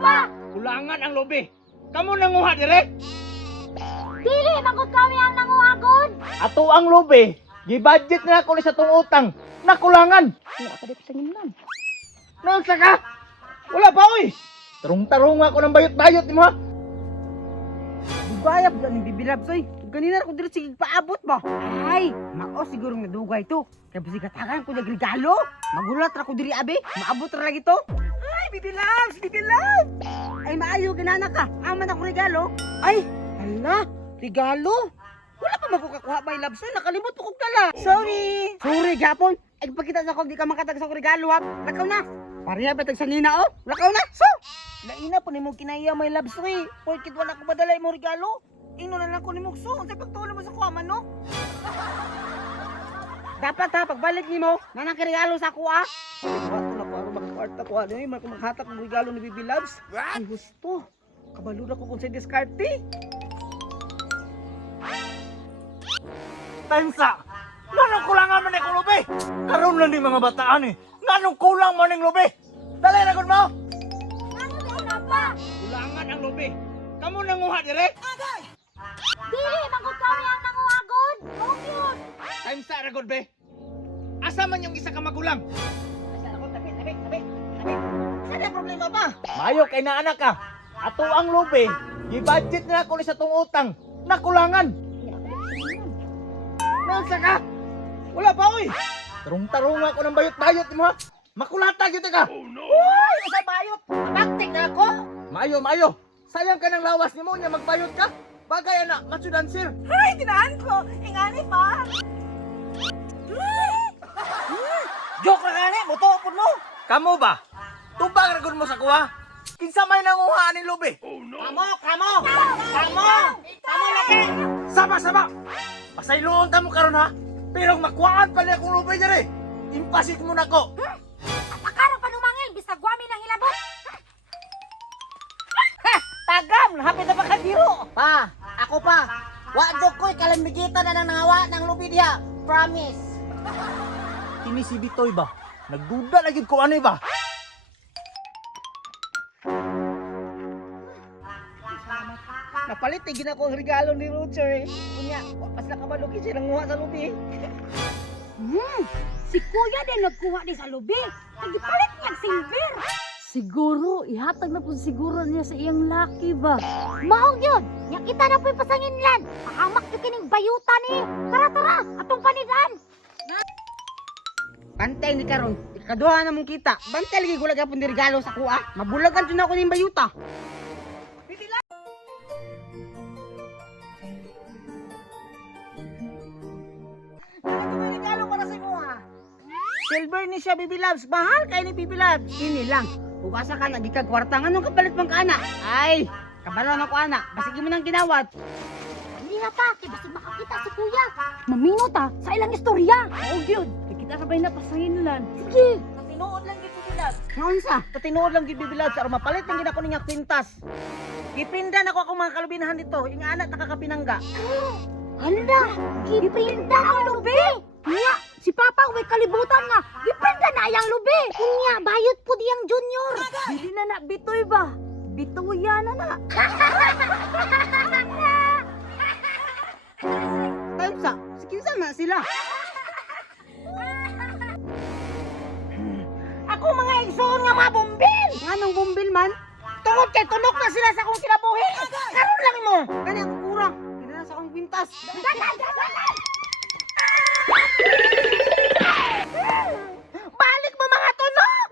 pa! Kulangan ang lobi. Kamu nanguha dire? Dili, magod kami ang nanguhagod! Ato ang lobi. Gi-budget na ako ni sa tong utang. Nakulangan. Wala ka dito sa nginan. Naunsa ka? Wala pa oy. Tarong-tarong ako ng bayot-bayot mo ha. Dugayab lang ni Bibi Labs, oy. Ganina ako dito sige paabot ba? Ay, mao siguro nga dugay to. Kaya basi katagan ko regalo. Magulat ra ko diri abi. Maabot ra lagi to. Ay, Bibi Labs, Bibi Labs. Ay, maayo ganana ka. Aman ako regalo. Ay, hala, regalo. Wala pa magkukakuha by Labs, oy. Nakalimot ko kog dala. Sorry. Sorry gapon. Ay, pagkita sa ko di ka makatag sa ko regalo ha. Lakaw na. Pariya ba tag sa nina oh? Lakaw na. So, laina po nimo kinaya may Labs, oy. Porkit wala ko badala mo regalo. Ino na lang ko ni Mukso. Sa pagtulo mo sa kuwaman, no? Dapat ha, pagbalik ni mo, nanang regalo sa kuha. Wato na ko, ano makakwarta ko, ano yung maghatak ng regalo ni Bibi Labs. Ay, gusto. Kabalo na ko kung sa diskarte. Tansa. Nganong kulangan man ikong lobi? Karon lang ni mga bataan eh. Nganong kulang man ang lobi? Dali na gud mo. Ano na pa? Kulangan ang lobi. Kamu nanguha dire? Dili, magod kami ang nanguhagod! Huwag Time sa ragod be. Asa man yung isa ka magulang? Asa ako, tabi. Saan ang problema pa? Mayo kay na anak ka. Ato ang lobi. Gi-budget na ako ni sa tong utang. Nakulangan. Naunsa ka? Wala pa oy. Tarong-tarong ako ng bayot-bayot mo ha. Makulata gyud ka. Uy, sa bayot. Baktik na ako. Mayo. Sayang ka ng lawas nimo nya magbayot ka. Bagay ana, macho dancer. Ay, tinaan ko. Ingani pa. Joke na gani, buto po mo. Kamo ba? Tubag ragod mo sa kuha. Kinsa may nanguha ni lobi? Kamo laki. Sama. Pasayloon ta mo karon ha. Pero makuhaan pa niya kung lobi dire. Impasik mo nako. Akara pa numangil, bisag wami ng hilabot! Tagam, hapit na pa kadiro. Pa, ako pa. Wa jok ko'y kalambigitan na nang nangawa ng lubi diha. Promise. Kini si Bitoy ba? Nagduda lagi ko ano ba? Napalit eh, ginako ang regalo ni Roger eh. Kunya, wapas na kabalukin siya nanguha sa lubi. Si kuya din nagkuha din sa lubi. Nagipalit niyang silver. Siguro, ihatag na po siguro niya sa iyang laki ba? Maong yun! Nya kita na po'y pasanginlan! Pahamak yung kining bayuta ni! Tara! Atong panidan! Bantay ni karon, ikaduha na mong kita. Bantay lagi gulag apon di regalo sa kuha. Mabulagan jud ako ning bayuta. Ano may regalo para sa kuha? Silver ni siya, Bibi Labs. Bahal kay ni Bibi Labs. Ini lang. Ugasa ka nagikag kwarta nganong kapalit man ka ana? Ay, kabalo na ko ana. Basigi mo nang ginawat. Hindi na pa, kaya basta makakita si kuya. Maminot sa ilang istorya. Oo gyud. Kita ka bay na pasanginlan. Sige! Tinuod lang gid Bibi Labs. Naunsa? Tinuod lang gid Bibi Labs aron mapalit ang ginako niya kwintas. Gipindan ako akong mga kalubinahan dito. Ing anak nakakapinangga. Hala! Gipinda ang lubi! Nya, si Papa may kalibutan nga. Gipinda na ayang lubi! Nya, bayot po diyang junior! Dili na bitoy ba? Bitoya na. Tansa, sikinsa na sila. Ako mga igsoon nga mga bumbil! Anong bumbil man? Tungod kay tunok na sila sa akong kinabuhi! Karon lang mo! Kani ako kurang! Hindi na sa akong kwintas! Balik mo mga tunok!